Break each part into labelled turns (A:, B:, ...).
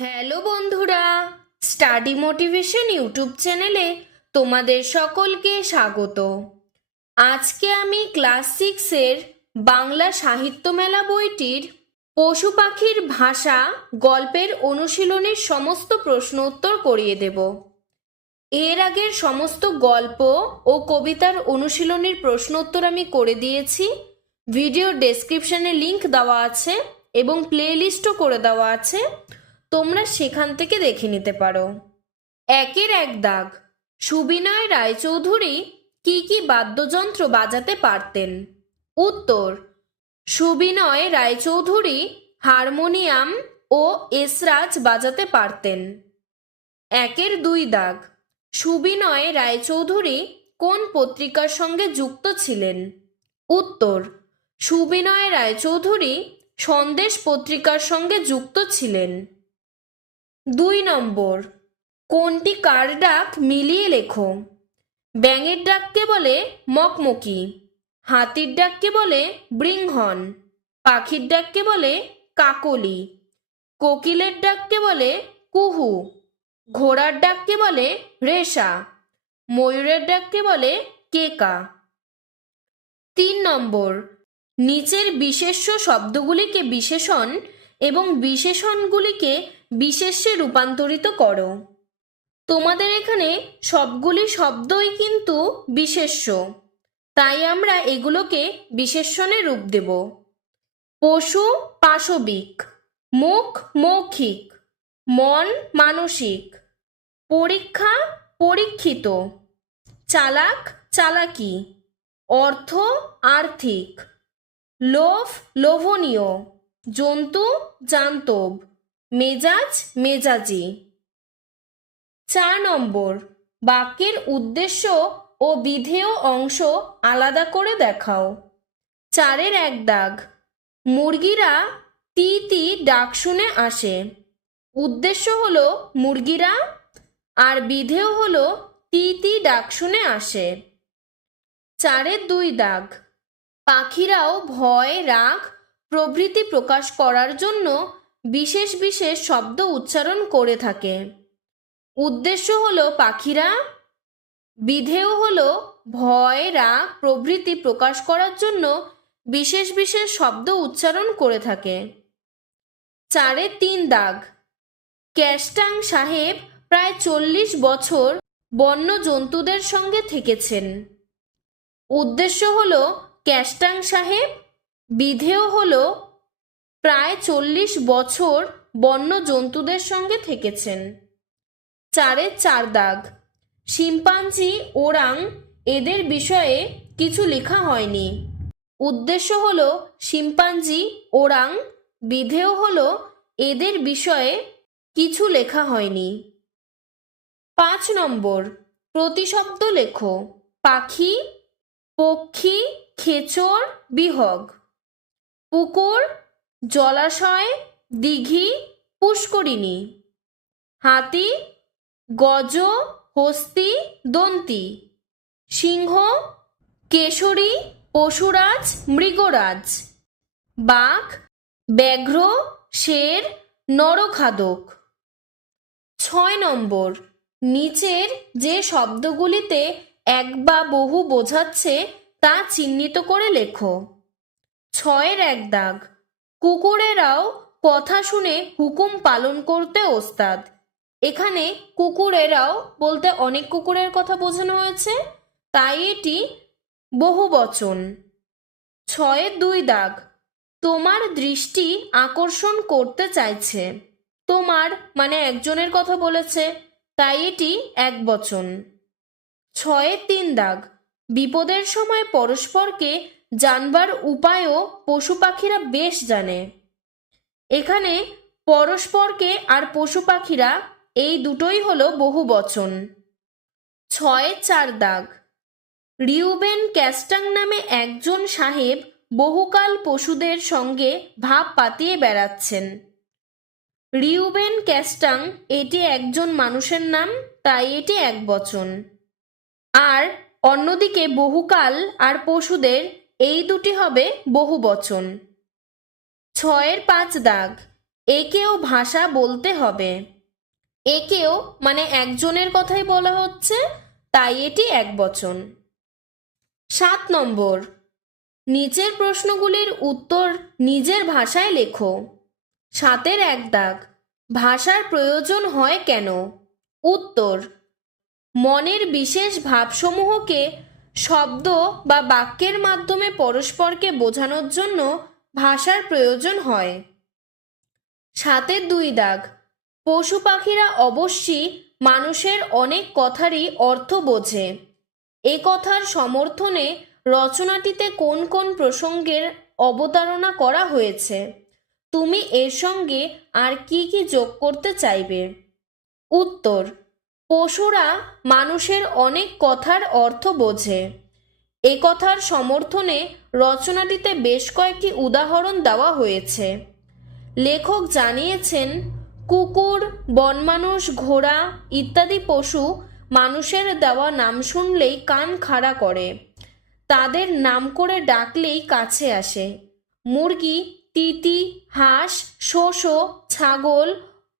A: Hello বন্ধুরা, study motivation YouTube চ্যানেলে তোমাদের সকলকে স্বাগত। আজকে আমি ক্লাস সিক্সের বাংলা সাহিত্য মেলা বইটির পশু পাখির ভাষা গল্পের অনুশীলনের সমস্ত প্রশ্ন উত্তর করিয়ে দেব। এর আগের সমস্ত গল্প ও কবিতার অনুশীলনের প্রশ্ন উত্তর আমি করে দিয়েছি। ভিডিও ডেসক্রিপশনে লিংক দেওয়া আছে এবং প্লেলিস্টও করে দেওয়া আছে। তোমরা সেখান থেকে দেখে নিতে পারো। একের এক দাগ, সুবিনয় রায়চৌধুরী কি কি বাদ্যযন্ত্র বাজাতে পারতেন? উত্তর, সুবিনয় রায়চৌধুরী হারমোনিয়াম ও এসরাজ বাজাতে পারতেন। একের দুই দাগ, সুবিনয় রায়চৌধুরী কোন পত্রিকার সঙ্গে যুক্ত ছিলেন? উত্তর, সুবিনয় রায়চৌধুরী সন্দেশ পত্রিকার সঙ্গে যুক্ত ছিলেন। দুই নম্বর, কোনটি কার ডাক মিলিয়ে লেখো? ব্যাঙের ডাককে বলে মকমকি, হাতির ডাককে বলে বৃংহন, পাখির ডাককে বলে কাকলি, কোকিলের ডাককে বলে কুহু, ঘোড়ার ডাককে বলে রেশা, ময়ূরের ডাককে বলে কেকা। তিন নম্বর, নিচের বিশেষ্য শব্দগুলিকে বিশেষণ এবং বিশেষণগুলিকে বিশেষ্যে রূপান্তরিত করো। তোমাদের এখানে সবগুলি শব্দই কিন্তু বিশেষ্য। তাই আমরা এগুলোকে বিশেষণে রূপ দেব। পশু পাশবিক, মুখ মৌখিক, মন মানসিক, পরীক্ষা পরীক্ষিত, চালাক চালাকি, অর্থ আর্থিক, লোভ লোভনীয় জন্তু জান্তব, মেজাজ মেজাজি। চার নম্বর, বাক্যের উদ্দেশ্য ও বিধেয় অংশ আলাদা করে দেখাও। চারের এক দাগ, মুরগিরা তি তি ডাক শুনে আসে। উদ্দেশ্য হলো মুরগিরা আর বিধেয় হলো তি তি ডাক শুনে আসে। চারের দুই দাগ, পাখিরাও ভয়, রাগ প্রভৃতি প্রকাশ করার জন্য বিশেষ বিশেষ শব্দ উচ্চারণ করে থাকে। উদ্দেশ্য হল পাখিরা, বিধেয় হল ভয় রাগ প্রভৃতি প্রকাশ করার জন্য বিশেষ বিশেষ শব্দ উচ্চারণ করে থাকে। চারে তিন দাগ ক্যাস্টাং সাহেব প্রায় চল্লিশ বছর বন্য জন্তুদের সঙ্গে থেকেছেন। উদ্দেশ্য হল ক্যাস্টাং সাহেব বিধেয় হল প্রায় চল্লিশ বছর বন্য জন্তুদের সঙ্গে থেকেছেন। চারে চার দাগ। শিম্পাঞ্জি, ওরাং এদের বিষয়ে কিছু লেখা হয়নি। উদ্দেশ্য হল শিম্পাঞ্জি, ওরাং বিধেয় হল এদের বিষয়ে কিছু লেখা হয়নি। পাঁচ নম্বর, প্রতিশব্দ লেখো। পাখি, পক্ষী, খেচর, বিহগ। পুকুর, জলাশয়, দিঘি, পুষ্করিণী। হাতি, গজ, হস্তি, দন্তি। সিংহ, কেশরী, পশুরাজ, মৃগরাজ। বাঘ, ব্যাঘ্র, শের, নরখাদক। ছয় নম্বর, নিচের যে শব্দগুলিতে এক বা বহু বোঝাচ্ছে তা চিহ্নিত করে লেখো। ছয়ের এক দাগ। কুকুরেরাও কথা শুনে হুকুম পালন করতে ওস্তাদ। এখানে কুকুরেরাও বলতে অনেক কুকুরের কথা বোঝানো হয়েছে, তাই এটি বহু বচন ছয়ের দুই দাগ। তোমার দৃষ্টি আকর্ষণ করতে চাইছে। তোমার মানে একজনের কথা বলেছে, তাই এটি এক বচন ছয়ের তিন দাগ। বিপদের সময় পরস্পরকে জানবার উপায়ও পশু পাখিরা বেশ জানে। এখানে পরস্পরকে আর পশু পাখিরা এই দুটোই হলো বহু বচন। ছয় চার দাগ। রিউবেন ক্যাস্টাং নামে একজন সাহেব বহুকাল পশুদের সঙ্গে ভাব পাতিয়ে বেড়াচ্ছেন। রিউবেন ক্যাস্টাং এটি একজন মানুষের নাম, তাই এটি এক বচন। আর অন্যদিকে বহুকাল আর পশুদের এই দুটি হবে বহু বচন ছয়ের পাঁচ দাগ। একেও ভাষা বলতে হবে। একেও মানে একজনের কথাই বলা হচ্ছে, তাই এটি এক বচন সাত নম্বর। নিচের প্রশ্নগুলির উত্তর নিজের ভাষায় লেখো। সাতের এক দাগ। ভাষার প্রয়োজন হয় কেন? উত্তর। মনের বিশেষ ভাবসমূহকে শব্দ বা বাক্যের মাধ্যমে পরস্পরকে বোঝানোর জন্য ভাষার প্রয়োজন হয়। সাতের দুই দাগ। পশু পাখিরা অবশ্যই মানুষের অনেক কথারই অর্থ বোঝে। এ কথার সমর্থনে রচনাটিতে কোন কোন প্রসঙ্গের অবতারণা করা হয়েছে? তুমি এর সঙ্গে আর কি কি যোগ করতে চাইবে? উত্তর পশুরা মানুষের অনেক কথার অর্থ বোঝে। এ কথার সমর্থনে রচনাটিতে বেশ কয়েকটি উদাহরণ দেওয়া হয়েছে। লেখক জানিয়েছেন, কুকুর, বনমানুষ, ঘোড়া ইত্যাদি পশু মানুষের দেওয়া নাম শুনলেই কান খাড়া করে। তাদের নাম করে ডাকলেই কাছে আসে। মুরগি, তিতি, হাঁস, শোষো, ছাগল,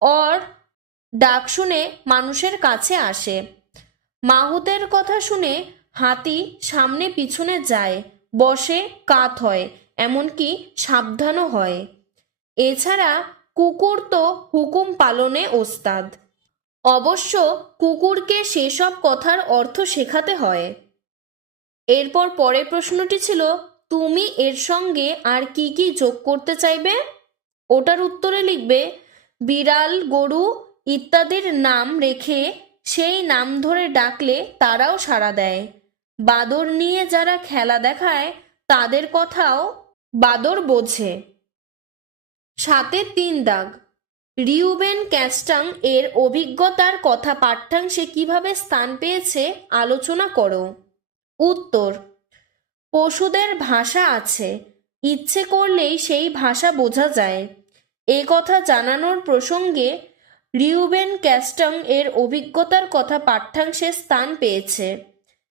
A: অর ডাক শুনে মানুষের কাছে আসে। মাহুতের কথা শুনে হাতি সামনে পিছনে যায়, বসে, কাত হয়, এমনকি সাবধানও হয়। এছাড়া কুকুর তো হুকুম পালনে ওস্তাদ। অবশ্য কুকুরকে সেসব কথার অর্থ শেখাতে হয়। এরপর পরের প্রশ্নটি ছিল, তুমি এর সঙ্গে আর কি কি যোগ করতে চাইবে? ওটার উত্তরে লিখবে, বিড়াল, গরু ইত্যাদির নাম রেখে সেই নাম ধরে ডাকলে তারাও সাড়া দেয়। বাদর নিয়ে যারা খেলা দেখায়, তাদের কথাও বাদর বোঝে। সাথে তিন দাগ। রিউবেন ক্যাস্টাং এর অভিজ্ঞতার কথা পাঠ্যাংশে কীভাবে স্থান পেয়েছে আলোচনা করো। উত্তর, পশুদের ভাষা আছে। ইচ্ছে করলেই সেই ভাষা বোঝা যায়। এ কথা জানানোর প্রসঙ্গে রিউবেন ক্যাস্টাং এর অভিজ্ঞতার কথা পাঠ্যাংশে স্থান পেয়েছে।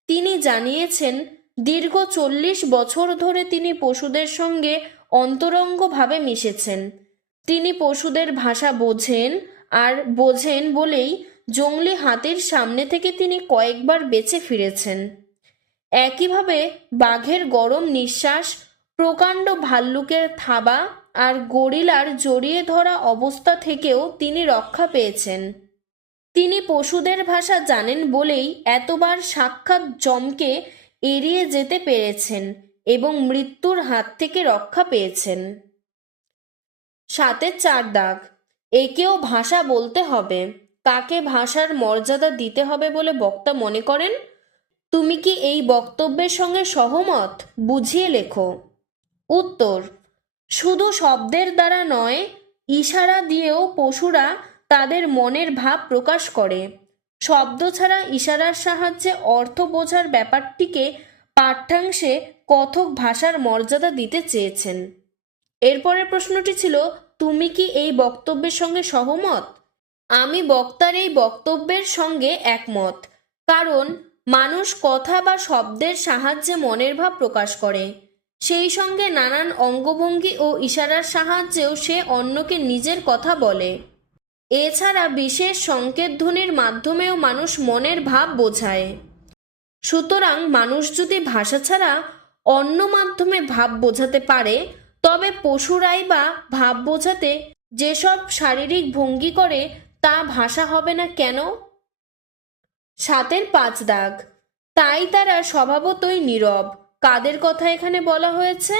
A: তিনি জানিয়েছেন, দীর্ঘ চল্লিশ বছর ধরে তিনি পশুদের সঙ্গে অন্তরঙ্গভাবে মিশেছেন। তিনি পশুদের ভাষা বোঝেন আর বোঝেন বলেই জঙ্গলি হাতির সামনে থেকে তিনি কয়েকবার বেঁচে ফিরেছেন। একইভাবে বাঘের গরম নিঃশ্বাস, প্রকাণ্ড ভাল্লুকের থাবা আর গরিলার জড়িয়ে ধরা অবস্থা থেকেও তিনি রক্ষা পেয়েছেন। তিনি পশুদের ভাষা জানেন বলেই এতবার সাক্ষাৎ জমকে এড়িয়ে যেতে পেরেছেন এবং মৃত্যুর হাত থেকে রক্ষা পেয়েছেন। সাতের চার দাগ, একেও ভাষা বলতে হবে। কাকে ভাষার মর্যাদা দিতে হবে বলে বক্তা মনে করেন? তুমি কি এই বক্তব্যের সঙ্গে সহমত? বুঝিয়ে লেখো। উত্তর শুধু শব্দের দ্বারা নয়, ইশারা দিয়েও পশুরা তাদের মনের ভাব প্রকাশ করে। শব্দ ছাড়া ইশারার সাহায্যে অর্থ বোঝার ব্যাপারটিকে পাঠ্যাংশে কথক ভাষার মর্যাদা দিতে চেয়েছেন। এরপরের প্রশ্নটি ছিল, তুমি কি এই বক্তব্যের সঙ্গে সহমত? আমি বক্তার এই বক্তব্যের সঙ্গে একমত, কারণ মানুষ কথা বা শব্দের সাহায্যে মনের ভাব প্রকাশ করে। সেই সঙ্গে নানান অঙ্গভঙ্গি ও ইশারার সাহায্যেও সে অন্যকে নিজের কথা বলে। এছাড়া বিশেষ সংকেত ধ্বনির মাধ্যমেও মানুষ মনের ভাব বোঝায়। সুতরাং মানুষ যদি ভাষা ছাড়া অন্য মাধ্যমে ভাব বোঝাতে পারে, তবে পশুরাই বা ভাব বোঝাতে যেসব শারীরিক ভঙ্গি করে, তা ভাষা হবে না কেন? সাতের পাঁচ দাগ। তাই তারা স্বভাবতই নীরব। কাদের কথা এখানে বলা হয়েছে?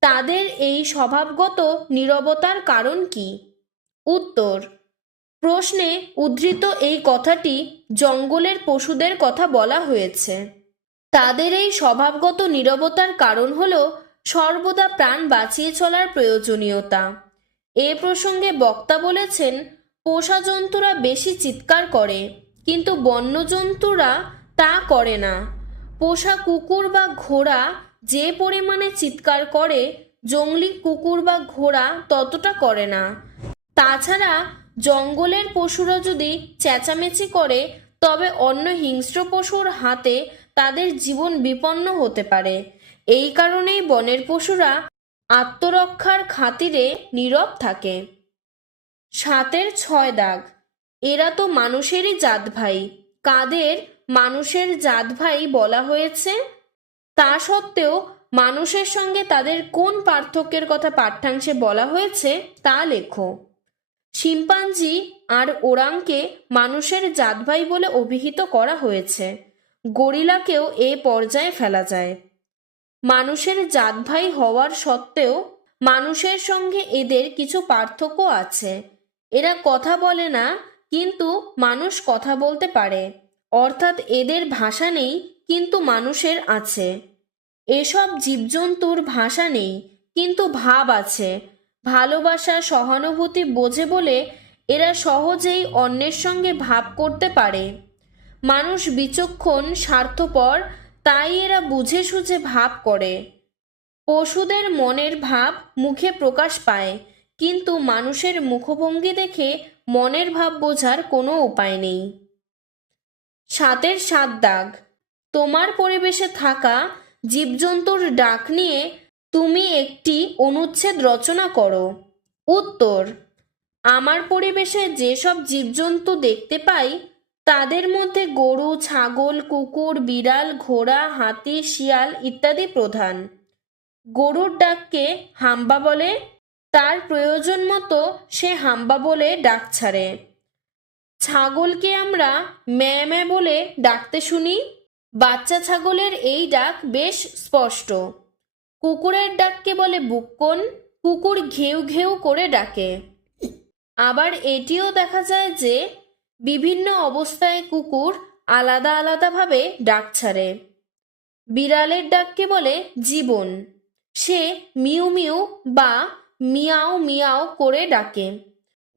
A: তাদের এই স্বভাবগত নীরবতার কারণ কি? উত্তর, প্রশ্নে উদ্ধৃত এই কথাটি জঙ্গলের পশুদের কথা বলা হয়েছে। তাদের এই স্বভাবগত নীরবতার কারণ হল সর্বদা প্রাণ বাঁচিয়ে চলার প্রয়োজনীয়তা। এ প্রসঙ্গে বক্তা বলেছেন, পোষা জন্তুরা বেশি চিৎকার করে, কিন্তু বন্য জন্তুরা তা করে না। পোষা কুকুর বা ঘোড়া যে পরিমাণে চিৎকার করে জংলি কুকুর বা ঘোড়া ততটা করে না। তাছাড়া জঙ্গলের পশুরা যদি চেঁচামেচি করে, তবে অন্য হিংস্র পশুর হাতে তাদের জীবন বিপন্ন হতে পারে। এই কারণেই বনের পশুরা আত্মরক্ষার খাতিরে নীরব থাকে। সাতের ছয় দাগ। এরা তো মানুষেরই জাত ভাই। কাদের মানুষের জাত ভাই বলা হয়েছে। তা সত্ত্বেও মানুষের সঙ্গে তাদের কোন পার্থক্যের কথা পাঠ্যাংশে বলা হয়েছে তা লেখো। শিম্পাঞ্জি আর ওরাংকে মানুষের জাত ভাই বলে অভিহিত করা হয়েছে। গরিলাকেও এ পর্যায়ে ফেলা যায়। মানুষের জাত ভাই হওয়ার সত্ত্বেও মানুষের সঙ্গে এদের কিছু পার্থক্য আছে। এরা কথা বলে না, কিন্তু মানুষ কথা বলতে পারে। অর্থাৎ এদের ভাষা নেই, কিন্তু মানুষের আছে। এসব জীবজন্তুর ভাষা নেই, কিন্তু ভাব আছে। ভালোবাসা সহানুভূতি বোঝে বলে এরা সহজেই অন্যের সঙ্গে ভাব করতে পারে। মানুষ বিচক্ষণ, স্বার্থপর, তাই এরা বুঝে সুঝে ভাব করে। পশুদের মনের ভাব মুখে প্রকাশ পায়, কিন্তু মানুষের মুখভঙ্গি দেখে মনের ভাব বোঝার কোনো উপায় নেই। সাতের সাত দাগ। তোমার পরিবেশে থাকা জীবজন্তুর ডাক নিয়ে তুমি একটি অনুচ্ছেদ রচনা করো। উত্তর, আমার পরিবেশে যেসব জীবজন্তু দেখতে পাই, তাদের মধ্যে গরু, ছাগল, কুকুর, বিড়াল, ঘোড়া, হাতি, শিয়াল ইত্যাদি প্রধান। গরুর ডাককে হাম্বা বলে, তার প্রয়োজন মতো সে হাম্বা বলে ডাক ছাড়ে। ছাগলকে আমরা ম্যা ম্যা বলে ডাকতে শুনি। বাচ্চা ছাগলের এই ডাক বেশ স্পষ্ট। কুকুরের ডাককে বলে বুক্কন। কুকুর ঘেউ ঘেউ করে ডাকে। আবার এটিও দেখা যায় যে বিভিন্ন অবস্থায় কুকুর আলাদা আলাদাভাবে ডাক ছাড়ে। বিড়ালের ডাককে বলে জীবন। সে মিউ মিউ বা মিয়াও মিয়াও করে ডাকে।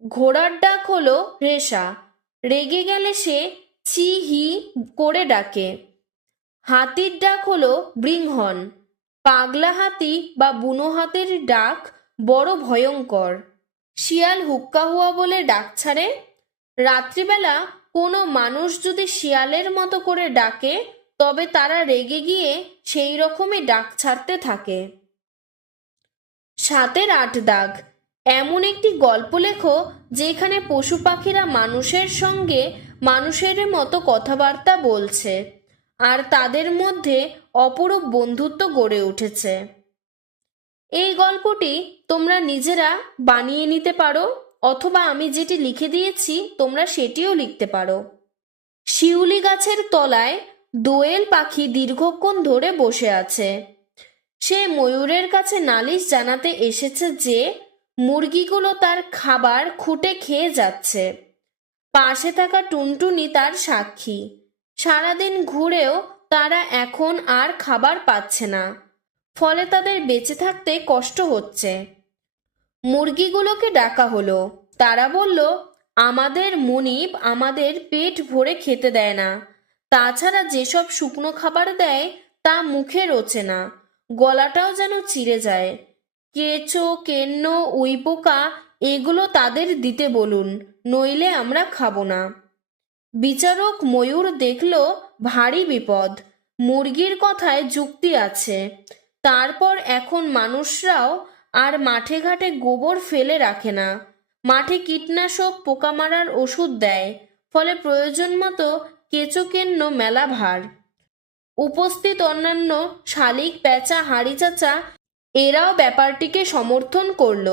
A: ঘোড়ার ডাক হলো রেশা। রেগে গেলে সে চি হি করে ডাকে। হাতির ডাক হলো বৃংহন পাগলা হাতি বা বুনো হাতির ডাক বড় ভয়ঙ্কর। শিয়াল হুক্কা হুয়া বলে ডাক ছাড়ে। রাত্রিবেলা কোনো মানুষ যদি শিয়ালের মতো করে ডাকে, তবে তারা রেগে গিয়ে সেই রকমই ডাক ছাড়তে থাকে। সাতের আট দাগ। এমন একটি গল্প লেখো যেখানে পশু পাখিরা মানুষের সঙ্গে মানুষের মতো কথাবার্তা বলছে আর তাদের মধ্যে অপরূপ বন্ধুত্ব গড়ে উঠেছে। এই গল্পটি তোমরা নিজেরা বানিয়ে নিতে পারো অথবা আমি যেটি লিখে দিয়েছি তোমরা সেটিও লিখতে পারো। শিউলি গাছের তলায় দোয়েল পাখি দীর্ঘক্ষণ ধরে বসে আছে। সে ময়ূরের কাছে নালিশ জানাতে এসেছে যে মুরগিগুলো তার খাবার খুঁটে খেয়ে যাচ্ছে। পাশে থাকা টুনটুনি তার সাক্ষী। সারাদিন ঘুরেও তারা এখন আর খাবার পাচ্ছে না। ফলে তাদের বেঁচে থাকতে কষ্ট হচ্ছে। মুরগিগুলোকে ডাকা হলো। তারা বলল, আমাদের মনিব আমাদের পেট ভরে খেতে দেয় না। তাছাড়া যেসব শুকনো খাবার দেয় তা মুখে রোচে না। গলাটাও যেন চিড়ে যায়। কেঁচো, কেন্ন, উইপোকা, এগুলো তাদের দিতে বলুন, নইলে আমরা খাব না। বিচারক ময়ূর দেখল, ভারী বিপদ। মুরগির কথায় যুক্তি আছে। তারপর এখন মানুষরাও আর মাঠে ঘাটে গোবর ফেলে রাখে না। মাঠে কীটনাশক পোকা মারার ওষুধ দেয়, ফলে প্রয়োজন মতো কেঁচো, কেন্ন, মেলা ভার। উপস্থিত অন্যান্য শালিক প্যাঁচা হাড়ি, চাচা এরাও ব্যাপারটিকে সমর্থন করল।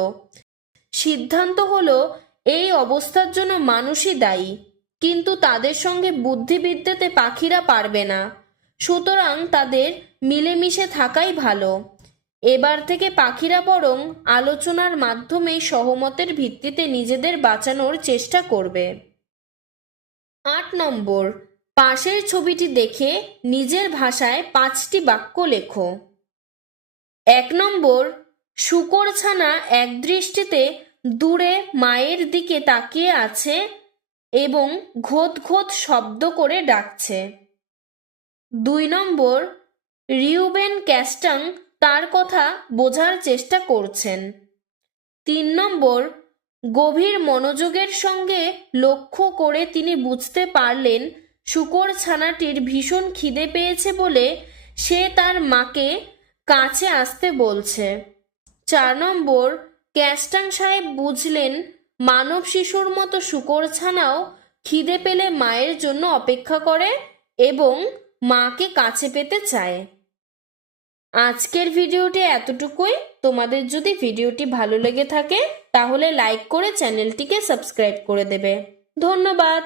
A: সিদ্ধান্ত হলো, এই অবস্থার জন্য মানুষই দায়ী, কিন্তু তাদের সঙ্গে বুদ্ধিবিদ্যাতে পাখিরা পারবে না। সুতরাং তাদের মিলেমিশে থাকাই ভালো। এবার থেকে পাখিরা বরং আলোচনার মাধ্যমে সহমতের ভিত্তিতে নিজেদের বাঁচানোর চেষ্টা করবে। আট নম্বর, পাশের ছবিটি দেখে নিজের ভাষায় পাঁচটি বাক্য লেখো। এক নম্বর, শুকর ছানা এক দৃষ্টিতে দূরে মায়ের দিকে তাকিয়ে আছে এবং ঘোত ঘোত শব্দ করে ডাকছে। দুই নম্বর, রিউবেন ক্যাস্টাং তার কথা বোঝার চেষ্টা করছেন। তিন নম্বর, গভীর মনোযোগের সঙ্গে লক্ষ্য করে তিনি বুঝতে পারলেন শুকর ছানাটির ভীষণ খিদে পেয়েছে বলে সে তার মাকে কাছে আসতে বলছে। চার নম্বর, ক্যাস্টাং সাহেব বুঝলেন মানব শিশুর মতো শুকর ছানাও খিদে পেলে মায়ের জন্য অপেক্ষা করে এবং মাকে কাছে পেতে চায়। আজকের ভিডিওটি এতটুকুই। তোমাদের যদি ভিডিওটি ভালো লেগে থাকে, তাহলে লাইক করে চ্যানেলটিকে সাবস্ক্রাইব করে দেবে। ধন্যবাদ।